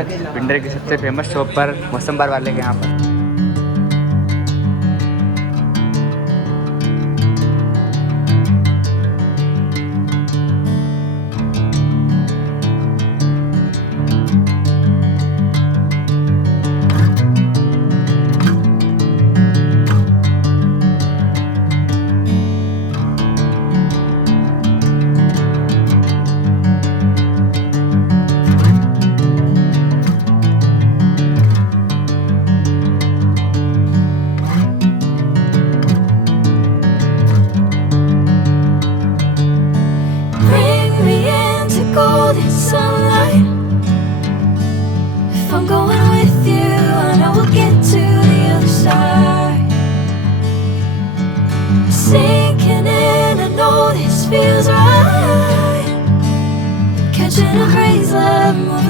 आज पिंडर की सबसे फेमस शॉप पर मौसम बार वाले के यहाँ पर। I'm going with you, I know we'll get to the other side. Sinking in, I know this feels right. Catching a breeze, love moving